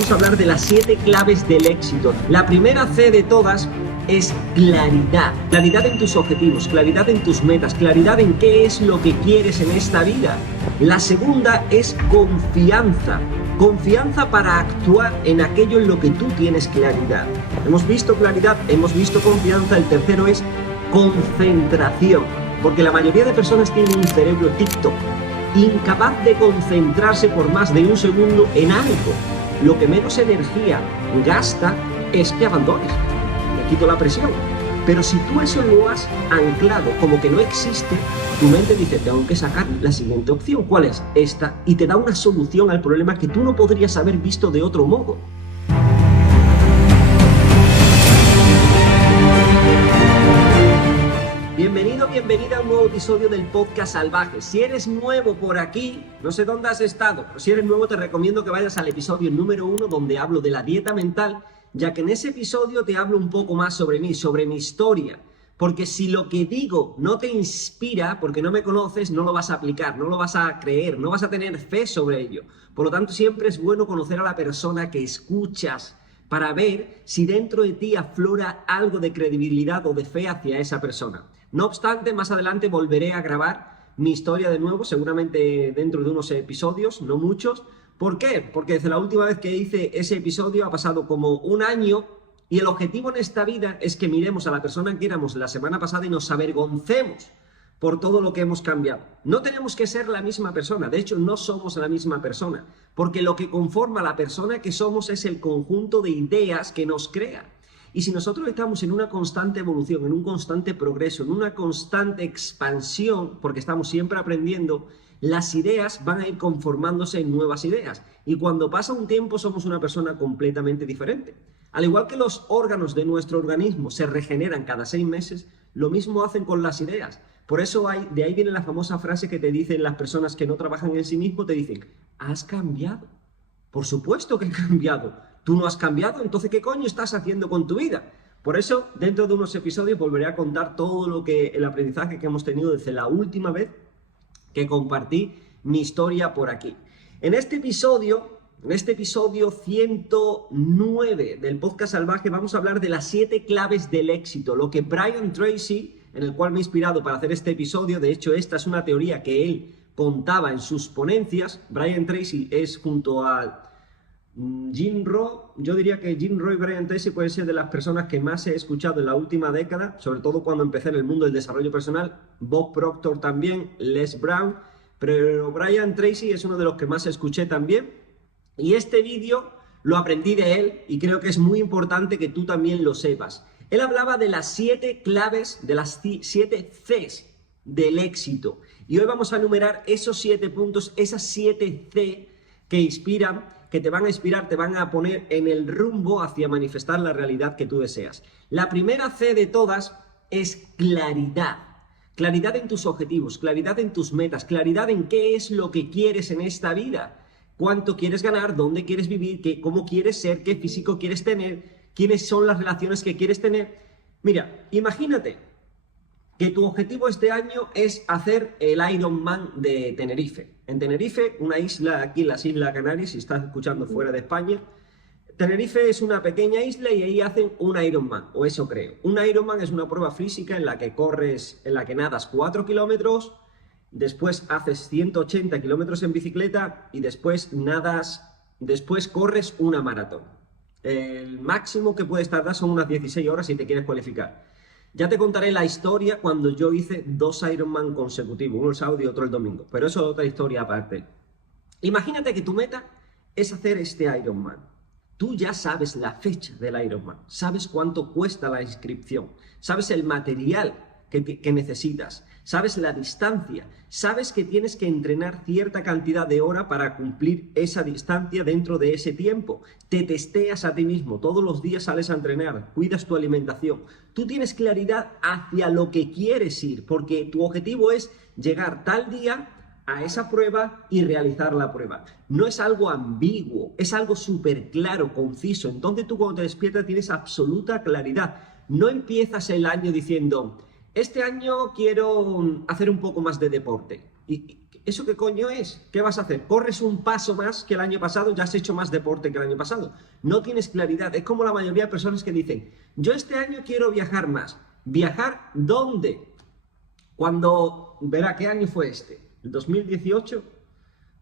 vamos a hablar de las 7 claves del éxito. La primera C de todas es claridad. Claridad en tus objetivos, claridad en tus metas, claridad en qué es lo que quieres en esta vida. La segunda es confianza. Confianza para actuar en aquello en lo que tú tienes claridad. Hemos visto claridad, hemos visto confianza. El tercero es concentración. Porque la mayoría de personas tienen un cerebro TikTok, incapaz de concentrarse por más de un segundo en algo. Lo que menos energía gasta es que abandones. Le quito la presión. Pero si tú eso lo has anclado como que no existe, tu mente dice, tengo que sacar la siguiente opción. ¿Cuál es? Esta. Y te da una solución al problema que tú no podrías haber visto de otro modo. Bienvenida a un nuevo episodio del Podcast Salvaje. Si eres nuevo por aquí, no sé dónde has estado, pero si eres nuevo te recomiendo que vayas al episodio número 1 donde hablo de la dieta mental, ya que en ese episodio te hablo un poco más sobre mí, sobre mi historia. Porque si lo que digo no te inspira, porque no me conoces, no lo vas a aplicar, no lo vas a creer, no vas a tener fe sobre ello. Por lo tanto, siempre es bueno conocer a la persona que escuchas para ver si dentro de ti aflora algo de credibilidad o de fe hacia esa persona. No obstante, más adelante volveré a grabar mi historia de nuevo, seguramente dentro de unos episodios, no muchos. ¿Por qué? Porque desde la última vez que hice ese episodio ha pasado como un año y el objetivo en esta vida es que miremos a la persona que éramos la semana pasada y nos avergoncemos por todo lo que hemos cambiado. No tenemos que ser la misma persona, de hecho no somos la misma persona, porque lo que conforma a la persona que somos es el conjunto de ideas que nos crea. Y si nosotros estamos en una constante evolución, en un constante progreso, en una constante expansión, porque estamos siempre aprendiendo, las ideas van a ir conformándose en nuevas ideas. Y cuando pasa un tiempo somos una persona completamente diferente. Al igual que los órganos de nuestro organismo se regeneran cada 6 meses, lo mismo hacen con las ideas. Por eso de ahí viene la famosa frase que te dicen las personas que no trabajan en sí mismo, te dicen, has cambiado. Por supuesto que he cambiado. ¿Tú no has cambiado? Entonces, ¿qué coño estás haciendo con tu vida? Por eso, dentro de unos episodios volveré a contar todo el aprendizaje que hemos tenido desde la última vez que compartí mi historia por aquí. En este episodio 109 del Podcast Salvaje, vamos a hablar de las 7 claves del éxito. Lo que Brian Tracy, en el cual me he inspirado para hacer este episodio, de hecho, esta es una teoría que él contaba en sus ponencias. Brian Tracy es junto a Jim Rohn, yo diría que Jim Rohn y Brian Tracy pueden ser de las personas que más he escuchado en la última década, sobre todo cuando empecé en el mundo del desarrollo personal. Bob Proctor también, Les Brown, pero Brian Tracy es uno de los que más escuché también. Y este vídeo lo aprendí de él y creo que es muy importante que tú también lo sepas. Él hablaba de las 7 claves, de las 7 Cs del éxito. Y hoy vamos a enumerar esos 7 puntos, esas 7 C que inspiran, que te van a inspirar, te van a poner en el rumbo hacia manifestar la realidad que tú deseas. La primera C de todas es claridad. Claridad en tus objetivos, claridad en tus metas, claridad en qué es lo que quieres en esta vida. Cuánto quieres ganar, dónde quieres vivir, cómo quieres ser, qué físico quieres tener, quiénes son las relaciones que quieres tener. Mira, imagínate que tu objetivo este año es hacer el Ironman de Tenerife. En Tenerife, una isla aquí en las Islas Canarias, si estás escuchando fuera de España, Tenerife es una pequeña isla y ahí hacen un Ironman, o eso creo. Un Ironman es una prueba física en la que nadas 4 kilómetros, después haces 180 kilómetros en bicicleta y después corres una maratón. El máximo que puedes tardar son unas 16 horas si te quieres cualificar. Ya te contaré la historia cuando yo hice 2 Ironman consecutivos, uno el sábado y otro el domingo, pero eso es otra historia aparte. Imagínate que tu meta es hacer este Ironman. Tú ya sabes la fecha del Ironman, sabes cuánto cuesta la inscripción, sabes el material que necesitas, sabes la distancia, sabes que tienes que entrenar cierta cantidad de horas para cumplir esa distancia dentro de ese tiempo. Te testeas a ti mismo, todos los días sales a entrenar, cuidas tu alimentación. Tú tienes claridad hacia lo que quieres ir, porque tu objetivo es llegar tal día a esa prueba y realizar la prueba. No es algo ambiguo, es algo súper claro, conciso. Entonces tú cuando te despiertas tienes absoluta claridad. No empiezas el año diciendo, este año quiero hacer un poco más de deporte. ¿Y ¿eso qué coño es? ¿Qué vas a hacer? ¿Corres un paso más que el año pasado? Ya has hecho más deporte que el año pasado. No tienes claridad. Es como la mayoría de personas que dicen, yo este año quiero viajar más. ¿Viajar dónde? Cuando, verá, ¿qué año fue este? ¿El 2018?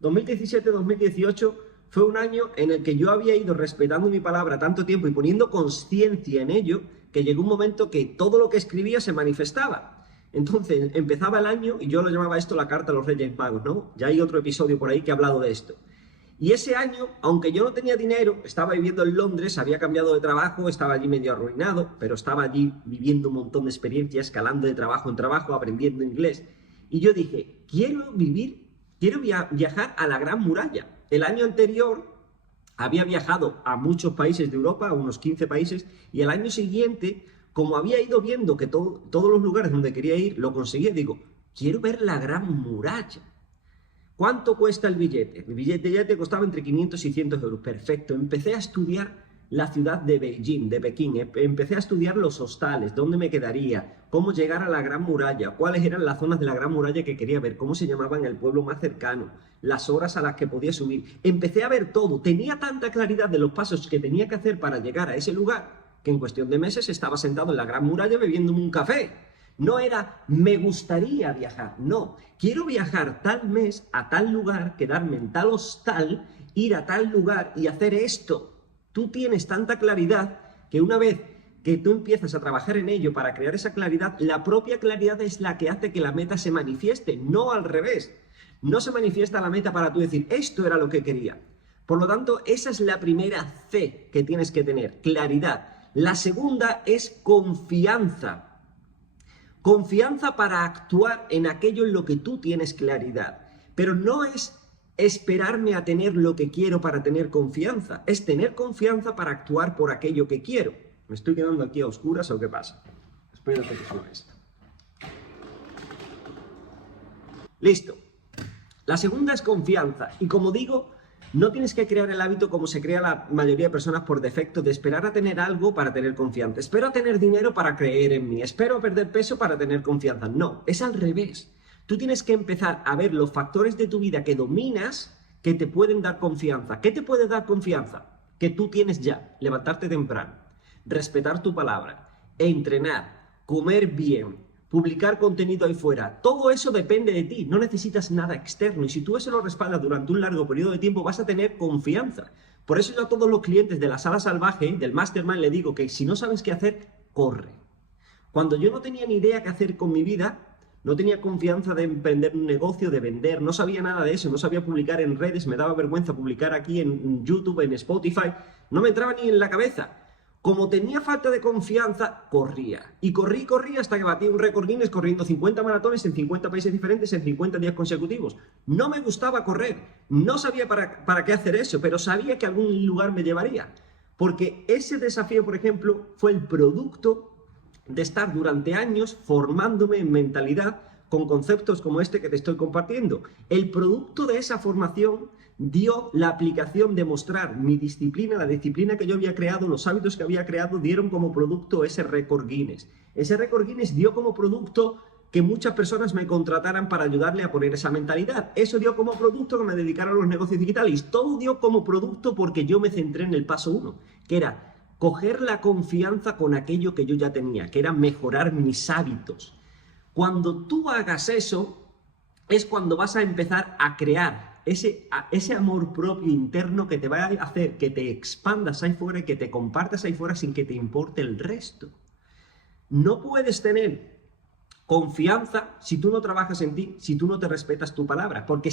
2017-2018 fue un año en el que yo había ido respetando mi palabra tanto tiempo y poniendo conciencia en ello, que llegó un momento que todo lo que escribía se manifestaba. Entonces empezaba el año y yo lo llamaba esto la carta a los Reyes Magos, ¿no? Ya hay otro episodio por ahí que ha hablado de esto. Y ese año, aunque yo no tenía dinero, estaba viviendo en Londres, había cambiado de trabajo, estaba allí medio arruinado, pero estaba allí viviendo un montón de experiencias, escalando de trabajo en trabajo, aprendiendo inglés. Y yo dije, quiero viajar a la Gran Muralla. El año anterior había viajado a muchos países de Europa, a unos 15 países, y el año siguiente, como había ido viendo que todos los lugares donde quería ir lo conseguía, digo, quiero ver la Gran Muralla. ¿Cuánto cuesta el billete? El billete ya te costaba entre 500 y 100 euros. Perfecto. Empecé a estudiar la ciudad de Beijing, de Pekín. Empecé a estudiar los hostales, dónde me quedaría, cómo llegar a la Gran Muralla, cuáles eran las zonas de la Gran Muralla que quería ver, cómo se llamaban el pueblo más cercano, las horas a las que podía subir. Empecé a ver todo. Tenía tanta claridad de los pasos que tenía que hacer para llegar a ese lugar que en cuestión de meses estaba sentado en la Gran Muralla bebiéndome un café. No era, me gustaría viajar, no. Quiero viajar tal mes a tal lugar, quedarme en tal hostal, ir a tal lugar y hacer esto. Tú tienes tanta claridad que una vez que tú empiezas a trabajar en ello para crear esa claridad, la propia claridad es la que hace que la meta se manifieste, no al revés. No se manifiesta la meta para tú decir, esto era lo que quería. Por lo tanto, esa es la primera C que tienes que tener, claridad. La segunda es confianza. Confianza para actuar en aquello en lo que tú tienes claridad. Pero no es esperarme a tener lo que quiero para tener confianza. Es tener confianza para actuar por aquello que quiero. ¿Me estoy quedando aquí a oscuras o qué pasa? Espero que suene esto. Listo. La segunda es confianza. Y como digo, no tienes que crear el hábito como se crea la mayoría de personas por defecto de esperar a tener algo para tener confianza. Espero a tener dinero para creer en mí. Espero a perder peso para tener confianza. No, es al revés. Tú tienes que empezar a ver los factores de tu vida que dominas que te pueden dar confianza. ¿Qué te puede dar confianza? Que tú tienes ya. Levantarte temprano, respetar tu palabra, entrenar, comer bien, publicar contenido ahí fuera. Todo eso depende de ti, no necesitas nada externo. Y si tú eso lo respaldas durante un largo periodo de tiempo, vas a tener confianza. Por eso yo a todos los clientes de la sala salvaje, del Mastermind, le digo que si no sabes qué hacer, corre. Cuando yo no tenía ni idea qué hacer con mi vida, no tenía confianza de emprender un negocio, de vender, no sabía nada de eso, no sabía publicar en redes, me daba vergüenza publicar aquí en YouTube, en Spotify, no me entraba ni en la cabeza. Como tenía falta de confianza, corría. Y corrí hasta que batí un récord Guinness corriendo 50 maratones en 50 países diferentes en 50 días consecutivos. No me gustaba correr, no sabía para qué hacer eso, pero sabía que algún lugar me llevaría. Porque ese desafío, por ejemplo, fue el producto de estar durante años formándome en mentalidad con conceptos como este que te estoy compartiendo. El producto de esa formación dio la aplicación de mostrar mi disciplina, la disciplina que yo había creado, los hábitos que había creado, dieron como producto ese récord Guinness. Ese récord Guinness dio como producto que muchas personas me contrataran para ayudarle a poner esa mentalidad. Eso dio como producto que me dedicara a los negocios digitales. Todo dio como producto porque yo me centré en el paso 1, que era coger la confianza con aquello que yo ya tenía, que era mejorar mis hábitos. Cuando tú hagas eso, es cuando vas a empezar a crear ese amor propio interno que te va a hacer que te expandas ahí fuera y que te compartas ahí fuera sin que te importe el resto. No puedes tener confianza si tú no trabajas en ti, si tú no te respetas tu palabra, porque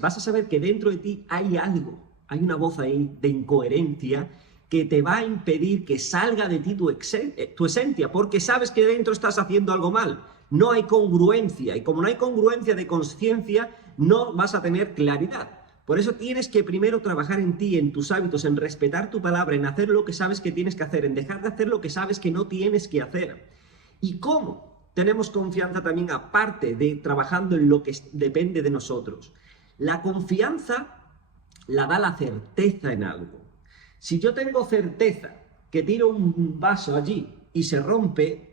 vas a saber que dentro de ti hay algo, hay una voz ahí de incoherencia que te va a impedir que salga de ti tu esencia, porque sabes que dentro estás haciendo algo mal. No hay congruencia, y como no hay congruencia de conciencia, no vas a tener claridad. Por eso tienes que primero trabajar en ti, en tus hábitos, en respetar tu palabra, en hacer lo que sabes que tienes que hacer, en dejar de hacer lo que sabes que no tienes que hacer. ¿Y cómo tenemos confianza también aparte de trabajando en lo que depende de nosotros? La confianza la da la certeza en algo. Si yo tengo certeza que tiro un vaso allí y se rompe,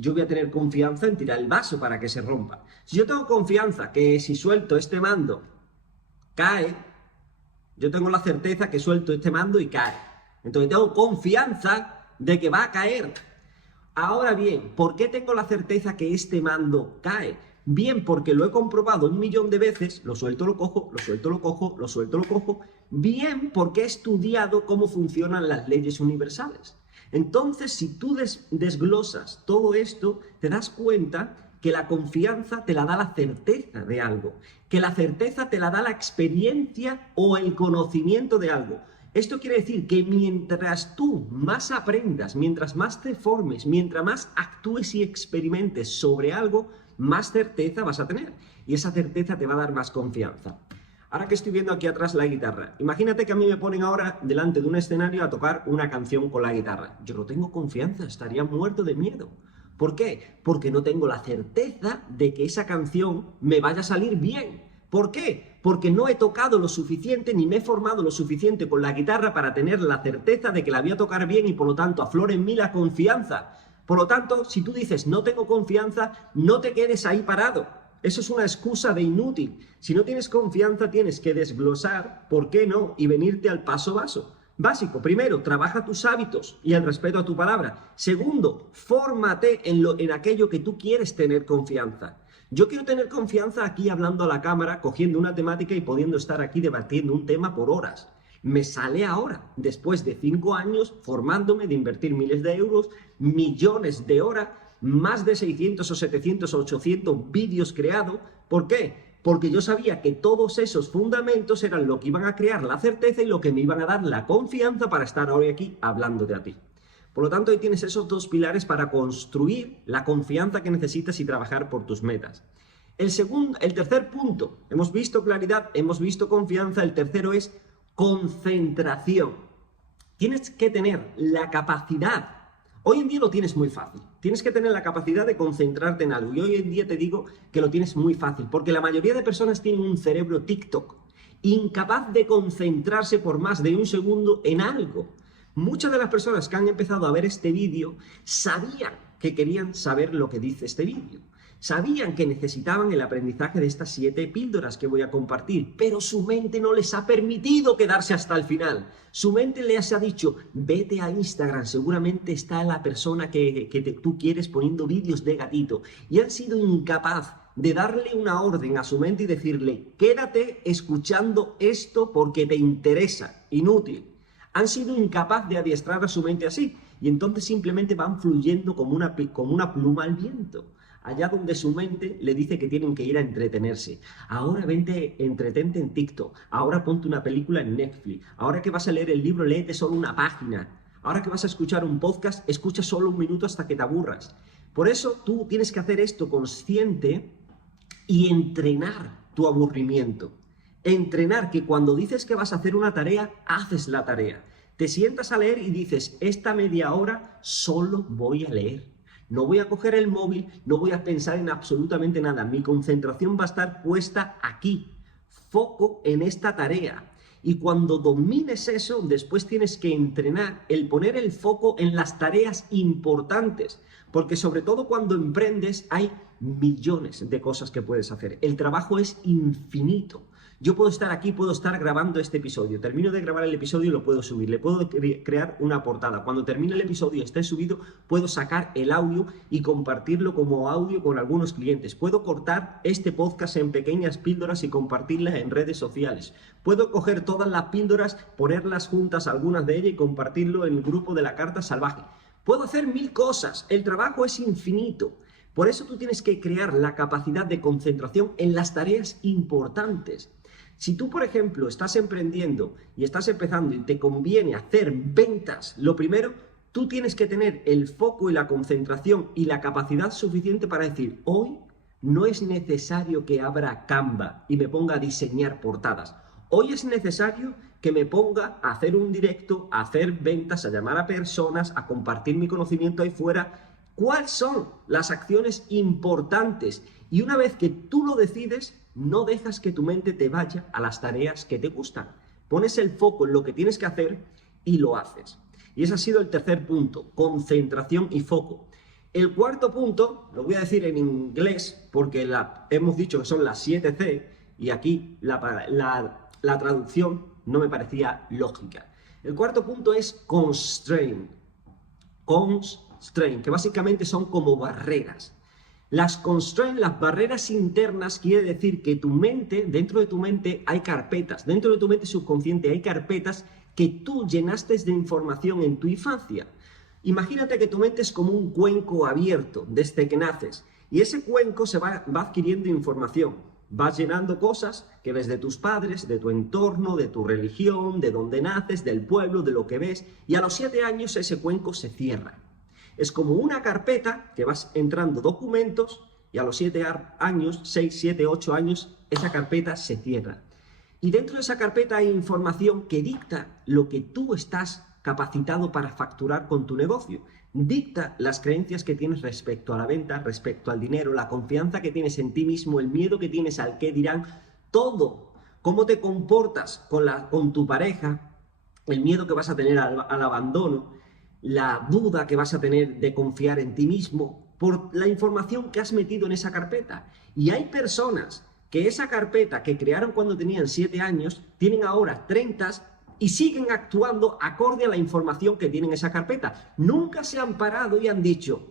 yo voy a tener confianza en tirar el vaso para que se rompa. Si yo tengo confianza que si suelto este mando, cae, yo tengo la certeza que suelto este mando y cae. Entonces tengo confianza de que va a caer. Ahora bien, ¿por qué tengo la certeza que este mando cae? Bien, porque lo he comprobado 1.000.000 de veces, lo suelto, lo cojo, lo suelto, lo cojo, lo suelto, lo cojo. Bien, porque he estudiado cómo funcionan las leyes universales. Entonces, si tú desglosas todo esto, te das cuenta que la confianza te la da la certeza de algo, que la certeza te la da la experiencia o el conocimiento de algo. Esto quiere decir que mientras tú más aprendas, mientras más te formes, mientras más actúes y experimentes sobre algo, más certeza vas a tener. Y esa certeza te va a dar más confianza. Ahora que estoy viendo aquí atrás la guitarra, imagínate que a mí me ponen ahora delante de un escenario a tocar una canción con la guitarra. Yo no tengo confianza, estaría muerto de miedo. ¿Por qué? Porque no tengo la certeza de que esa canción me vaya a salir bien. ¿Por qué? Porque no he tocado lo suficiente ni me he formado lo suficiente con la guitarra para tener la certeza de que la voy a tocar bien y por lo tanto aflora en mí la confianza. Por lo tanto, si tú dices no tengo confianza, no te quedes ahí parado. Eso es una excusa de inútil. Si no tienes confianza, tienes que desglosar por qué no y venirte al paso básico. Primero, trabaja tus hábitos y el respeto a tu palabra. Segundo, fórmate en aquello que tú quieres tener confianza. Yo quiero tener confianza aquí hablando a la cámara, cogiendo una temática y pudiendo estar aquí debatiendo un tema por horas. Me sale ahora, después de 5 años formándome, de invertir miles de euros, millones de horas, más de 600 o 700 o 800 vídeos creados. ¿Por qué? Porque yo sabía que todos esos fundamentos eran lo que iban a crear la certeza y lo que me iban a dar la confianza para estar ahora aquí hablándote a ti. Por lo tanto, hoy tienes esos 2 pilares para construir la confianza que necesitas y trabajar por tus metas. El tercer punto, hemos visto claridad, hemos visto confianza, el tercero es concentración. Tienes que tener la capacidad. Hoy en día lo tienes muy fácil. Tienes que tener la capacidad de concentrarte en algo. Y hoy en día te digo que lo tienes muy fácil, porque la mayoría de personas tienen un cerebro TikTok, incapaz de concentrarse por más de un segundo en algo. Muchas de las personas que han empezado a ver este vídeo sabían que querían saber lo que dice este vídeo. Sabían que necesitaban el aprendizaje de estas 7 píldoras que voy a compartir, pero su mente no les ha permitido quedarse hasta el final. Su mente les ha dicho, vete a Instagram, seguramente está la persona que tú quieres poniendo vídeos de gatito. Y han sido incapaz de darle una orden a su mente y decirle, quédate escuchando esto porque te interesa. Inútil. Han sido incapaz de adiestrar a su mente así. Y entonces simplemente van fluyendo como una pluma al viento. Allá donde su mente le dice que tienen que ir a entretenerse. Ahora vente, entretente en TikTok. Ahora ponte una película en Netflix. Ahora que vas a leer el libro, léete solo una página. Ahora que vas a escuchar un podcast, escucha solo 1 minuto hasta que te aburras. Por eso tú tienes que hacer esto consciente y entrenar tu aburrimiento. Entrenar que cuando dices que vas a hacer una tarea, haces la tarea. Te sientas a leer y dices, esta media hora solo voy a leer. No voy a coger el móvil, no voy a pensar en absolutamente nada. Mi concentración va a estar puesta aquí. Foco en esta tarea. Y cuando domines eso, después tienes que entrenar el poner el foco en las tareas importantes. Porque sobre todo cuando emprendes hay millones de cosas que puedes hacer. El trabajo es infinito. Yo puedo estar aquí, puedo estar grabando este episodio. Termino de grabar el episodio y lo puedo subir. Le puedo crear una portada. Cuando termine el episodio y esté subido, puedo sacar el audio y compartirlo como audio con algunos clientes. Puedo cortar este podcast en pequeñas píldoras y compartirlas en redes sociales. Puedo coger todas las píldoras, ponerlas juntas, algunas de ellas, y compartirlo en el grupo de la Carta Salvaje. Puedo hacer 1000 cosas. El trabajo es infinito. Por eso tú tienes que crear la capacidad de concentración en las tareas importantes. Si tú, por ejemplo, estás emprendiendo y estás empezando y te conviene hacer ventas, lo primero, tú tienes que tener el foco y la concentración y la capacidad suficiente para decir, hoy no es necesario que abra Canva y me ponga a diseñar portadas. Hoy es necesario que me ponga a hacer un directo, a hacer ventas, a llamar a personas, a compartir mi conocimiento ahí fuera. ¿Cuáles son las acciones importantes? Y una vez que tú lo decides, no dejas que tu mente te vaya a las tareas que te gustan. Pones el foco en lo que tienes que hacer y lo haces. Y ese ha sido el tercer punto, concentración y foco. El cuarto punto, lo voy a decir en inglés porque hemos dicho que son las 7 C y aquí la traducción no me parecía lógica. El cuarto punto es constraint. Constraint, que básicamente son como barreras. Las constraint, las barreras internas, quiere decir que tu mente, dentro de tu mente hay carpetas, dentro de tu mente subconsciente hay carpetas que tú llenaste de información en tu infancia. Imagínate que tu mente es como un cuenco abierto desde que naces y ese cuenco se va adquiriendo información. Vas llenando cosas que ves de tus padres, de tu entorno, de tu religión, de dónde naces, del pueblo, de lo que ves, y a los 7 años ese cuenco se cierra. Es como una carpeta que vas entrando documentos y a los 7 años, 6, 7, 8 años, esa carpeta se cierra. Y dentro de esa carpeta hay información que dicta lo que tú estás capacitado para facturar con tu negocio. Dicta las creencias que tienes respecto a la venta, respecto al dinero, la confianza que tienes en ti mismo, el miedo que tienes al qué dirán, todo. Cómo te comportas con tu pareja, el miedo que vas a tener al abandono, la duda que vas a tener de confiar en ti mismo, por la información que has metido en esa carpeta. Y hay personas que esa carpeta que crearon cuando tenían 7 años, tienen ahora 30 y siguen actuando acorde a la información que tienen en esa carpeta. Nunca se han parado y han dicho,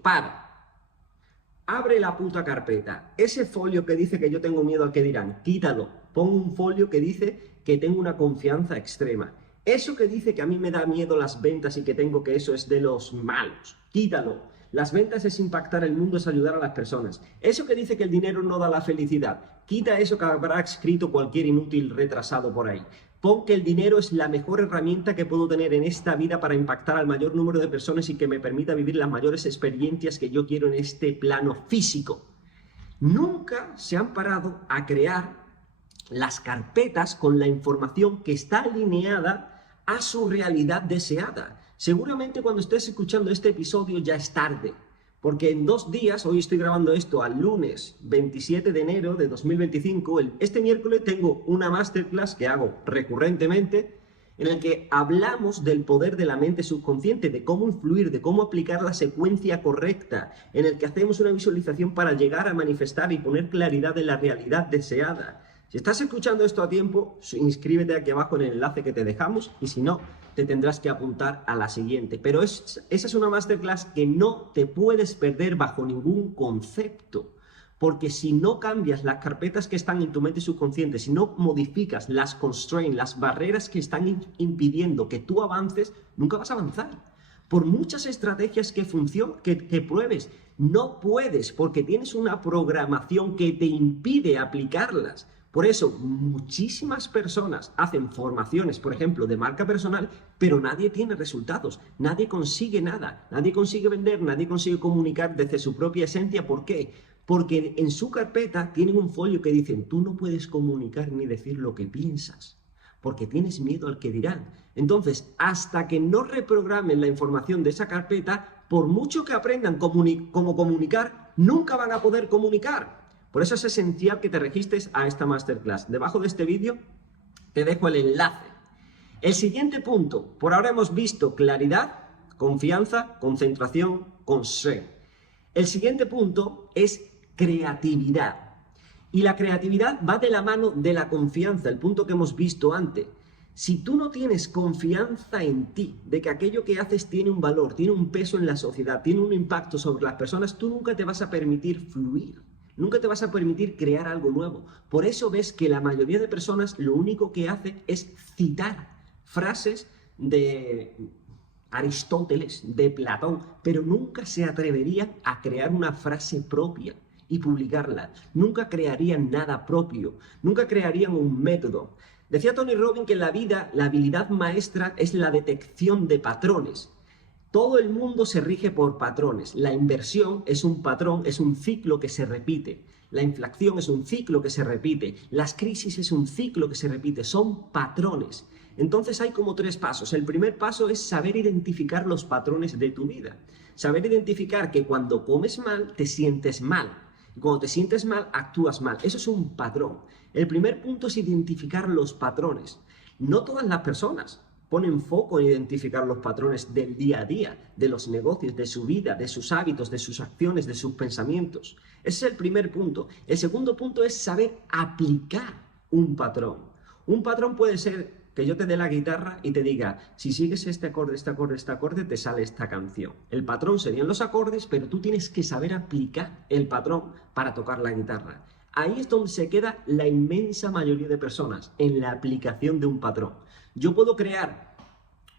abre la puta carpeta. Ese folio que dice que yo tengo miedo al que dirán, quítalo. Pon un folio que dice que tengo una confianza extrema. Eso que dice que a mí me da miedo las ventas y que tengo que eso es de los malos, quítalo. Las ventas es impactar el mundo, es ayudar a las personas. Eso que dice que el dinero no da la felicidad, quita eso que habrá escrito cualquier inútil retrasado por ahí. Pon que el dinero es la mejor herramienta que puedo tener en esta vida para impactar al mayor número de personas y que me permita vivir las mayores experiencias que yo quiero en este plano físico. Nunca se han parado a crear las carpetas con la información que está alineada a su realidad deseada. Seguramente cuando estés escuchando este episodio ya es tarde, porque en 2 días, hoy estoy grabando esto al lunes 27 de enero de 2025, este miércoles tengo una masterclass que hago recurrentemente en el que hablamos del poder de la mente subconsciente, de cómo influir, de cómo aplicar la secuencia correcta, en el que hacemos una visualización para llegar a manifestar y poner claridad en la realidad deseada. Si estás escuchando esto a tiempo, inscríbete aquí abajo en el enlace que te dejamos y si no, te tendrás que apuntar a la siguiente. Pero esa es una masterclass que no te puedes perder bajo ningún concepto. Porque si no cambias las carpetas que están en tu mente subconsciente, si no modificas las constraints, las barreras que están impidiendo que tú avances, nunca vas a avanzar. Por muchas estrategias que pruebes, no puedes porque tienes una programación que te impide aplicarlas. Por eso, muchísimas personas hacen formaciones, por ejemplo, de marca personal, pero nadie tiene resultados, nadie consigue nada, nadie consigue vender, nadie consigue comunicar desde su propia esencia. ¿Por qué? Porque en su carpeta tienen un folio que dicen, tú no puedes comunicar ni decir lo que piensas, porque tienes miedo al que dirán. Entonces, hasta que no reprogramen la información de esa carpeta, por mucho que aprendan cómo comunicar, nunca van a poder comunicar. Por eso es esencial que te registres a esta masterclass. Debajo de este vídeo te dejo el enlace. El siguiente punto, por ahora hemos visto claridad, confianza, concentración, constraint. El siguiente punto es creatividad. Y la creatividad va de la mano de la confianza, el punto que hemos visto antes. Si tú no tienes confianza en ti, de que aquello que haces tiene un valor, tiene un peso en la sociedad, tiene un impacto sobre las personas, tú nunca te vas a permitir fluir. Nunca te vas a permitir crear algo nuevo. Por eso ves que la mayoría de personas lo único que hacen es citar frases de Aristóteles, de Platón, pero nunca se atreverían a crear una frase propia y publicarla. Nunca crearían nada propio, nunca crearían un método. Decía Tony Robbins que en la vida la habilidad maestra es la detección de patrones. Todo el mundo se rige por patrones. La inversión es un patrón, es un ciclo que se repite. La inflación es un ciclo que se repite. Las crisis es un ciclo que se repite. Son patrones. Entonces hay como 3 pasos. El primer paso es saber identificar los patrones de tu vida. Saber identificar que cuando comes mal, te sientes mal. Y cuando te sientes mal, actúas mal. Eso es un patrón. El primer punto es identificar los patrones. No todas las personas ponen foco en identificar los patrones del día a día, de los negocios, de su vida, de sus hábitos, de sus acciones, de sus pensamientos. Ese es el primer punto. El segundo punto es saber aplicar un patrón. Un patrón puede ser que yo te dé la guitarra y te diga, si sigues este acorde, este acorde, este acorde, te sale esta canción. El patrón serían los acordes, pero tú tienes que saber aplicar el patrón para tocar la guitarra. Ahí es donde se queda la inmensa mayoría de personas, en la aplicación de un patrón. Yo puedo crear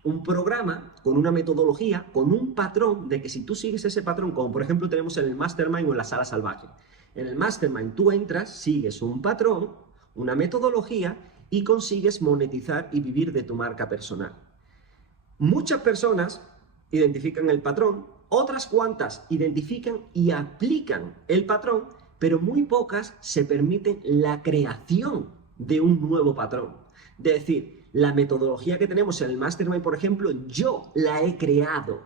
un programa con una metodología, con un patrón de que si tú sigues ese patrón, como por ejemplo tenemos en el Mastermind o en la Sala Salvaje. En el Mastermind tú entras, sigues un patrón, una metodología y consigues monetizar y vivir de tu marca personal. Muchas personas identifican el patrón, otras cuantas identifican y aplican el patrón, pero muy pocas se permiten la creación de un nuevo patrón. Es decir, la metodología que tenemos en el Mastermind, por ejemplo, yo la he creado.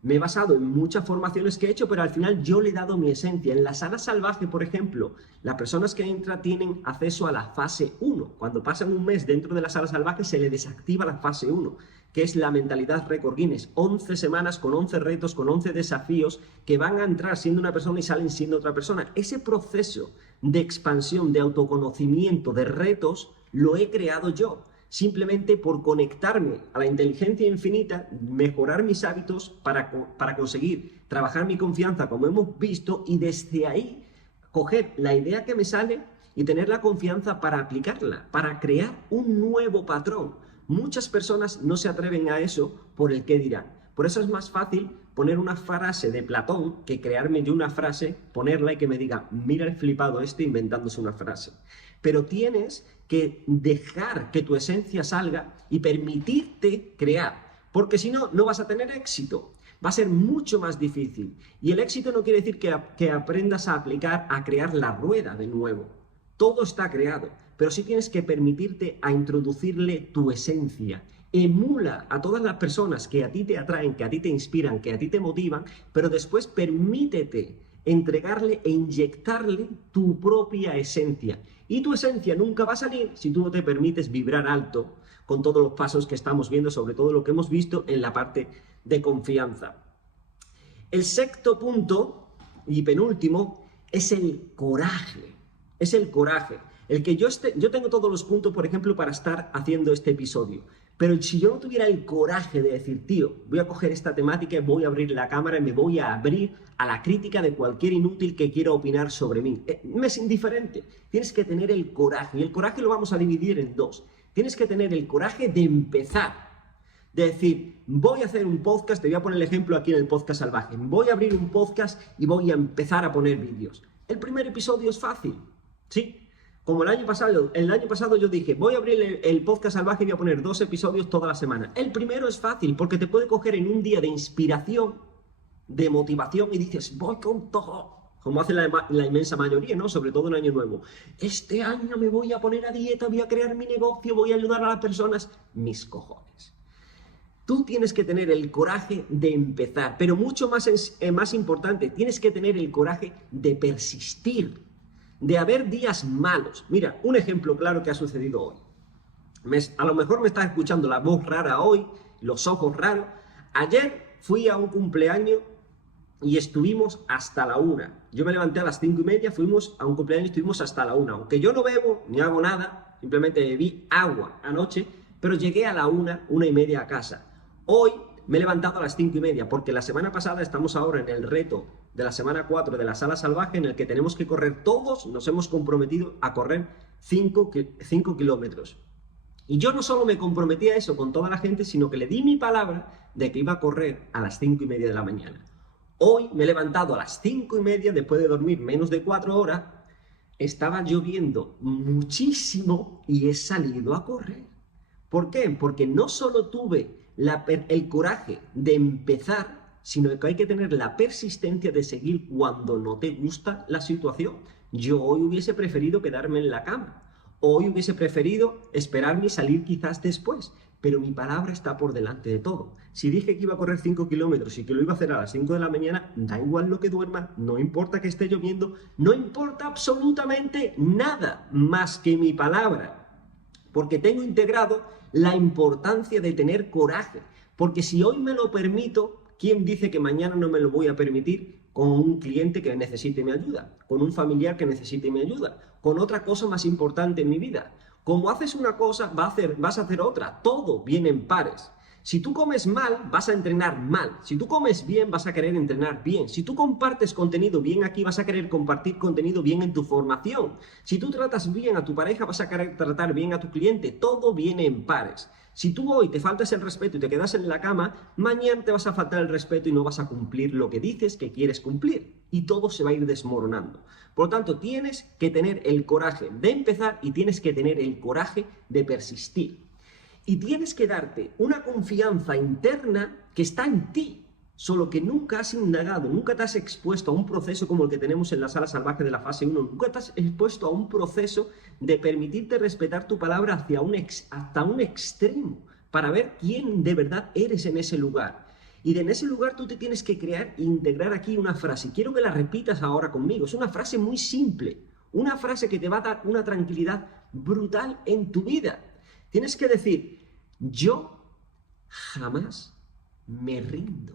Me he basado en muchas formaciones que he hecho, pero al final yo le he dado mi esencia. En la Sala Salvaje, por ejemplo, las personas que entran tienen acceso a la fase 1. Cuando pasan un mes dentro de la Sala Salvaje se le desactiva la fase 1, que es la mentalidad récord Guinness. 11 semanas con 11 retos, con 11 desafíos que van a entrar siendo una persona y salen siendo otra persona. Ese proceso de expansión, de autoconocimiento, de retos, lo he creado yo. Simplemente por conectarme a la inteligencia infinita, mejorar mis hábitos para conseguir trabajar mi confianza, como hemos visto, y desde ahí coger la idea que me sale y tener la confianza para aplicarla, para crear un nuevo patrón. Muchas personas no se atreven a eso por el qué dirán. Por eso es más fácil poner una frase de Platón que crearme yo una frase, ponerla y que me diga, mira el flipado este inventándose una frase. Pero tienes que dejar que tu esencia salga y permitirte crear, porque si no, no vas a tener éxito. Va a ser mucho más difícil. Y el éxito no quiere decir que aprendas a aplicar, a crear la rueda de nuevo. Todo está creado, pero sí tienes que permitirte a introducirle tu esencia. Emula a todas las personas que a ti te atraen, que a ti te inspiran, que a ti te motivan, pero después permítete entregarle e inyectarle tu propia esencia. Y tu esencia nunca va a salir si tú no te permites vibrar alto con todos los pasos que estamos viendo, sobre todo lo que hemos visto en la parte de confianza. El sexto punto y penúltimo es el coraje. Es el coraje. El que yo tengo todos los puntos, por ejemplo, para estar haciendo este episodio. Pero si yo no tuviera el coraje de decir, tío, voy a coger esta temática, voy a abrir la cámara y me voy a abrir a la crítica de cualquier inútil que quiera opinar sobre mí. Me es indiferente. Tienes que tener el coraje. Y el coraje lo vamos a dividir en dos. Tienes que tener el coraje de empezar. De decir, voy a hacer un podcast, te voy a poner el ejemplo aquí en el Podcast Salvaje. Voy a abrir un podcast y voy a empezar a poner vídeos. El primer episodio es fácil, ¿sí? Como el año pasado yo dije, voy a abrir el Podcast Salvaje y voy a poner 2 episodios toda la semana. El primero es fácil porque te puede coger en un día de inspiración, de motivación y dices, voy con todo. Como hace la inmensa mayoría, ¿no? Sobre todo en Año Nuevo. Este año me voy a poner a dieta, voy a crear mi negocio, voy a ayudar a las personas. Mis cojones. Tú tienes que tener el coraje de empezar, pero mucho más importante, tienes que tener el coraje de persistir. De haber días malos. Mira, un ejemplo claro que ha sucedido hoy. A lo mejor me estás escuchando la voz rara hoy, los ojos raros. Ayer fui a un cumpleaños y estuvimos hasta la 1. Yo me levanté a las 5:30, fuimos a un cumpleaños y estuvimos hasta la 1. Aunque yo no bebo ni hago nada, simplemente bebí agua anoche, pero llegué a la 1:30 a casa. Hoy me he levantado a las 5:30 porque la semana pasada estamos ahora en el reto de la semana 4 de la Sala Salvaje en el que tenemos que correr todos, nos hemos comprometido a correr 5 kilómetros. Y yo no solo me comprometí a eso con toda la gente, sino que le di mi palabra de que iba a correr a las 5:30 de la mañana. Hoy me he levantado a las 5:30 después de dormir menos de 4 horas, estaba lloviendo muchísimo y he salido a correr. ¿Por qué? Porque no solo tuve el coraje de empezar, sino que hay que tener la persistencia de seguir cuando no te gusta la situación. Yo hoy hubiese preferido quedarme en la cama. Hoy hubiese preferido esperarme y salir quizás después. Pero mi palabra está por delante de todo. Si dije que iba a correr 5 kilómetros y que lo iba a hacer a las 5 de la mañana, da igual lo que duerma, no importa que esté lloviendo, no importa absolutamente nada más que mi palabra. Porque tengo integrado la importancia de tener coraje. Porque si hoy me lo permito, ¿quién dice que mañana no me lo voy a permitir con un cliente que necesite mi ayuda, con un familiar que necesite mi ayuda, con otra cosa más importante en mi vida? Como haces una cosa, vas a hacer otra. Todo viene en pares. Si tú comes mal, vas a entrenar mal. Si tú comes bien, vas a querer entrenar bien. Si tú compartes contenido bien aquí, vas a querer compartir contenido bien en tu formación. Si tú tratas bien a tu pareja, vas a querer tratar bien a tu cliente. Todo viene en pares. Si tú hoy te faltas el respeto y te quedas en la cama, mañana te vas a faltar el respeto y no vas a cumplir lo que dices que quieres cumplir. Y todo se va a ir desmoronando. Por lo tanto, tienes que tener el coraje de empezar y tienes que tener el coraje de persistir. Y tienes que darte una confianza interna que está en ti, solo que nunca has indagado, nunca te has expuesto a un proceso como el que tenemos en la sala salvaje de la fase 1, nunca te has expuesto a un proceso de permitirte respetar tu palabra hasta un extremo, para ver quién de verdad eres en ese lugar. Y en ese lugar tú te tienes que crear e integrar aquí una frase. Quiero que la repitas ahora conmigo. Es una frase muy simple, una frase que te va a dar una tranquilidad brutal en tu vida. Tienes que decir: yo jamás me rindo.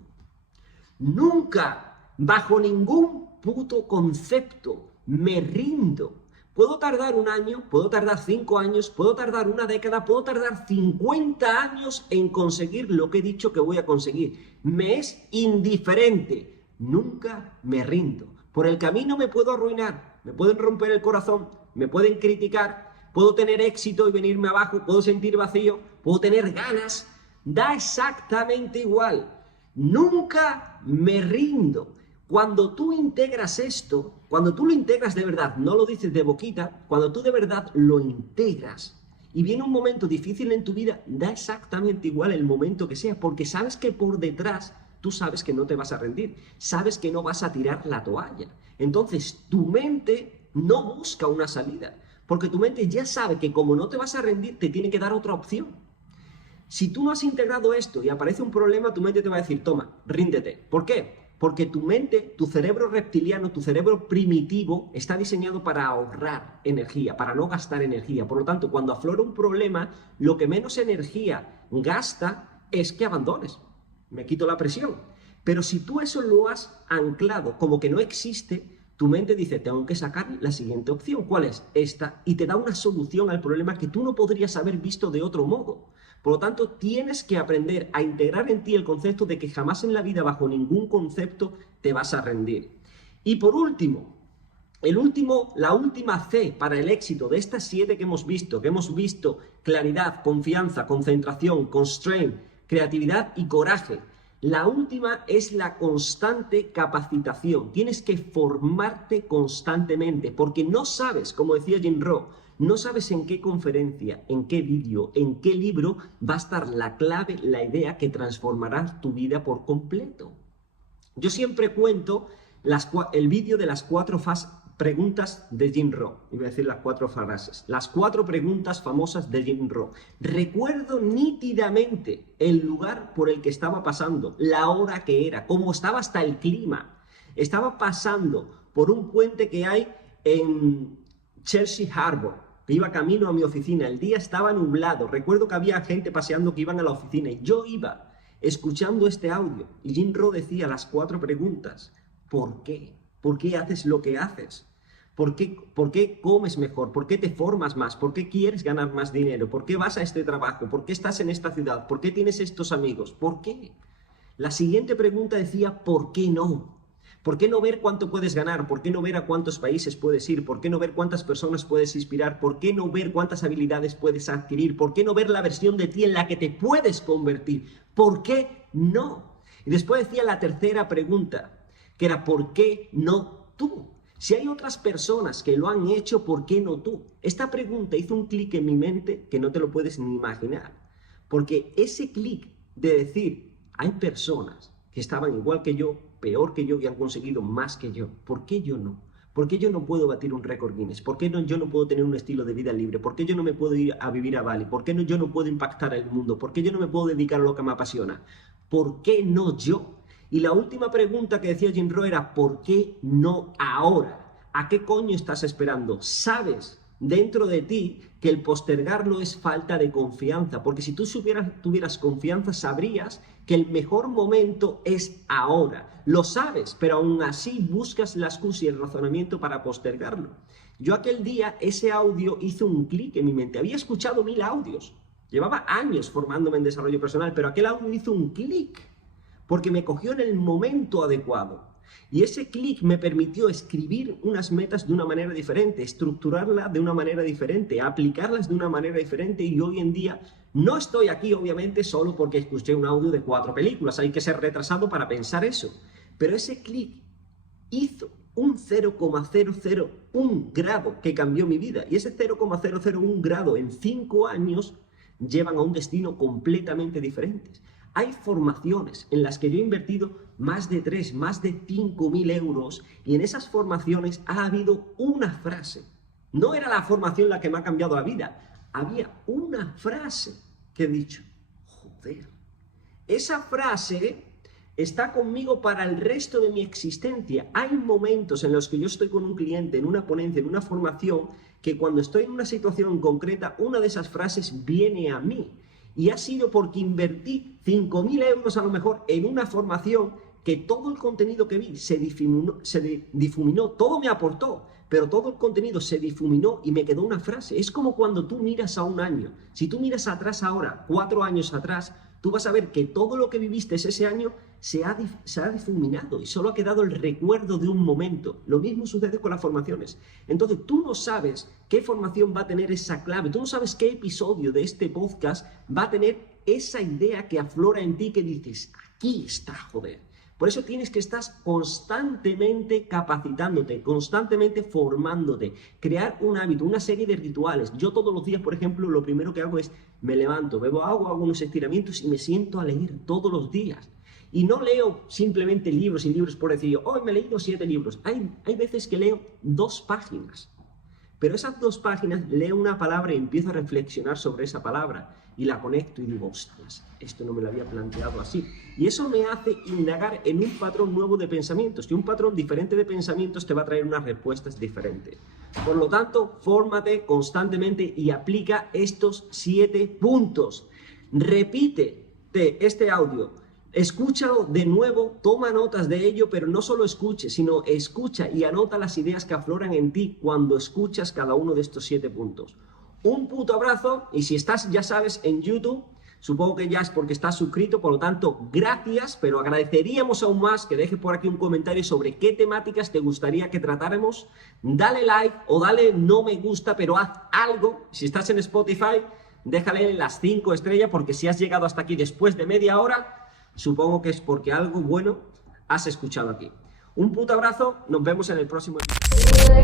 Nunca, bajo ningún puto concepto, me rindo. Puedo tardar 1 año, puedo tardar 5 años, puedo tardar 1 década, puedo tardar 50 años en conseguir lo que he dicho que voy a conseguir. Me es indiferente. Nunca me rindo. Por el camino me puedo arruinar, me pueden romper el corazón, me pueden criticar, puedo tener éxito y venirme abajo, puedo sentir vacío, puedo tener ganas, da exactamente igual. Nunca me rindo. Cuando tú integras esto, cuando tú lo integras de verdad, no lo dices de boquita, cuando tú de verdad lo integras y viene un momento difícil en tu vida, da exactamente igual el momento que sea, porque sabes que por detrás tú sabes que no te vas a rendir, sabes que no vas a tirar la toalla. Entonces tu mente no busca una salida, porque tu mente ya sabe que como no te vas a rendir, te tiene que dar otra opción. Si tú no has integrado esto y aparece un problema, tu mente te va a decir: toma, ríndete. ¿Por qué? Porque tu mente, tu cerebro reptiliano, tu cerebro primitivo, está diseñado para ahorrar energía, para no gastar energía. Por lo tanto, cuando aflora un problema, lo que menos energía gasta es que abandones. Me quito la presión. Pero si tú eso lo has anclado como que no existe, tu mente dice: tengo que sacar la siguiente opción. ¿Cuál es? Esta. Y te da una solución al problema que tú no podrías haber visto de otro modo. Por lo tanto, tienes que aprender a integrar en ti el concepto de que jamás en la vida, bajo ningún concepto, te vas a rendir. Y por último, la última C para el éxito de estas 7 que hemos visto claridad, confianza, concentración, constraint, creatividad y coraje. La última es la constante capacitación. Tienes que formarte constantemente, porque no sabes, como decía Jim Rohn, no sabes en qué conferencia, en qué vídeo, en qué libro va a estar la clave, la idea que transformará tu vida por completo. Yo siempre cuento el vídeo de las 4 preguntas de Jim Rohn. Iba a decir las 4 frases. Las 4 preguntas famosas de Jim Rohn. Recuerdo nítidamente el lugar por el que estaba pasando, la hora que era, cómo estaba hasta el clima. Estaba pasando por un puente que hay en Chelsea Harbour, que iba camino a mi oficina. El día estaba nublado. Recuerdo que había gente paseando que iban a la oficina y yo iba escuchando este audio. Y Jim Rohn decía las 4 preguntas. ¿Por qué? ¿Por qué haces lo que haces? ¿Por qué comes mejor? ¿Por qué te formas más? ¿Por qué quieres ganar más dinero? ¿Por qué vas a este trabajo? ¿Por qué estás en esta ciudad? ¿Por qué tienes estos amigos? ¿Por qué? La siguiente pregunta decía: ¿por qué no? ¿Por qué no ver cuánto puedes ganar? ¿Por qué no ver a cuántos países puedes ir? ¿Por qué no ver cuántas personas puedes inspirar? ¿Por qué no ver cuántas habilidades puedes adquirir? ¿Por qué no ver la versión de ti en la que te puedes convertir? ¿Por qué no? Y después decía la tercera pregunta, que era: ¿por qué no tú? Si hay otras personas que lo han hecho, ¿por qué no tú? Esta pregunta hizo un clic en mi mente que no te lo puedes ni imaginar. Porque ese clic de decir: hay personas que estaban igual que yo, peor que yo y han conseguido más que yo. ¿Por qué yo no? ¿Por qué yo no puedo batir un récord Guinness? ¿Por qué yo no puedo tener un estilo de vida libre? ¿Por qué yo no me puedo ir a vivir a Bali? ¿Por qué yo no puedo impactar el mundo? ¿Por qué yo no me puedo dedicar a lo que me apasiona? ¿Por qué no yo? Y la última pregunta que decía Jim Rohn era: ¿por qué no ahora? ¿A qué coño estás esperando? Sabes dentro de ti que el postergarlo es falta de confianza, porque si tú tuvieras confianza, sabrías que el mejor momento es ahora. Lo sabes, pero aún así buscas la excusa y el razonamiento para postergarlo. Yo aquel día, ese audio hizo un clic en mi mente. Había escuchado 1000 audios. Llevaba años formándome en desarrollo personal, pero aquel audio hizo un clic, porque me cogió en el momento adecuado. Y ese clic me permitió escribir unas metas de una manera diferente, estructurarlas de una manera diferente, aplicarlas de una manera diferente, y hoy en día no estoy aquí, obviamente, solo porque escuché un audio de 4 películas. Hay que ser retrasado para pensar eso. Pero ese clic hizo un 0,001 grado que cambió mi vida. Y ese 0,001 grado en 5 años llevan a un destino completamente diferente. Hay formaciones en las que yo he invertido más de 5.000 euros, y en esas formaciones ha habido una frase. No era la formación la que me ha cambiado la vida. Había una frase que he dicho, joder, esa frase está conmigo para el resto de mi existencia. Hay momentos en los que yo estoy con un cliente, en una ponencia, en una formación, que cuando estoy en una situación concreta, una de esas frases viene a mí. Y ha sido porque invertí 5.000 euros a lo mejor en una formación que todo el contenido que vi se difuminó, todo me aportó, pero todo el contenido se difuminó y me quedó una frase. Es como cuando tú miras a un año. Si tú miras atrás ahora, 4 años atrás, tú vas a ver que todo lo que viviste ese año se ha difuminado y solo ha quedado el recuerdo de un momento. Lo mismo sucede con las formaciones. Entonces, tú no sabes qué formación va a tener esa clave, tú no sabes qué episodio de este podcast va a tener esa idea que aflora en ti, que dices, aquí está, joder. Por eso tienes que estar constantemente capacitándote, constantemente formándote, crear un hábito, una serie de rituales. Yo todos los días, por ejemplo, lo primero que hago es, me levanto, bebo agua, hago unos estiramientos y me siento a leer todos los días. Y no leo simplemente libros y libros por decir, hoy me he leído 7 libros. Hay veces que leo 2 páginas. Pero esas 2 páginas leo una palabra y empiezo a reflexionar sobre esa palabra. Y la conecto y digo, ostras, esto no me lo había planteado así. Y eso me hace indagar en un patrón nuevo de pensamientos. Y un patrón diferente de pensamientos te va a traer unas respuestas diferentes. Por lo tanto, fórmate constantemente y aplica estos 7 puntos. Repítete este audio. Escúchalo de nuevo, toma notas de ello, pero no solo escuche, sino escucha y anota las ideas que afloran en ti cuando escuchas cada uno de estos 7 puntos. Un puto abrazo, y si estás, ya sabes, en YouTube, supongo que ya es porque estás suscrito, por lo tanto, gracias, pero agradeceríamos aún más que dejes por aquí un comentario sobre qué temáticas te gustaría que tratáramos. Dale like o dale no me gusta, pero haz algo. Si estás en Spotify, déjale las 5 estrellas, porque si has llegado hasta aquí después de media hora, supongo que es porque algo bueno has escuchado aquí. Un puto abrazo, nos vemos en el próximo episodio.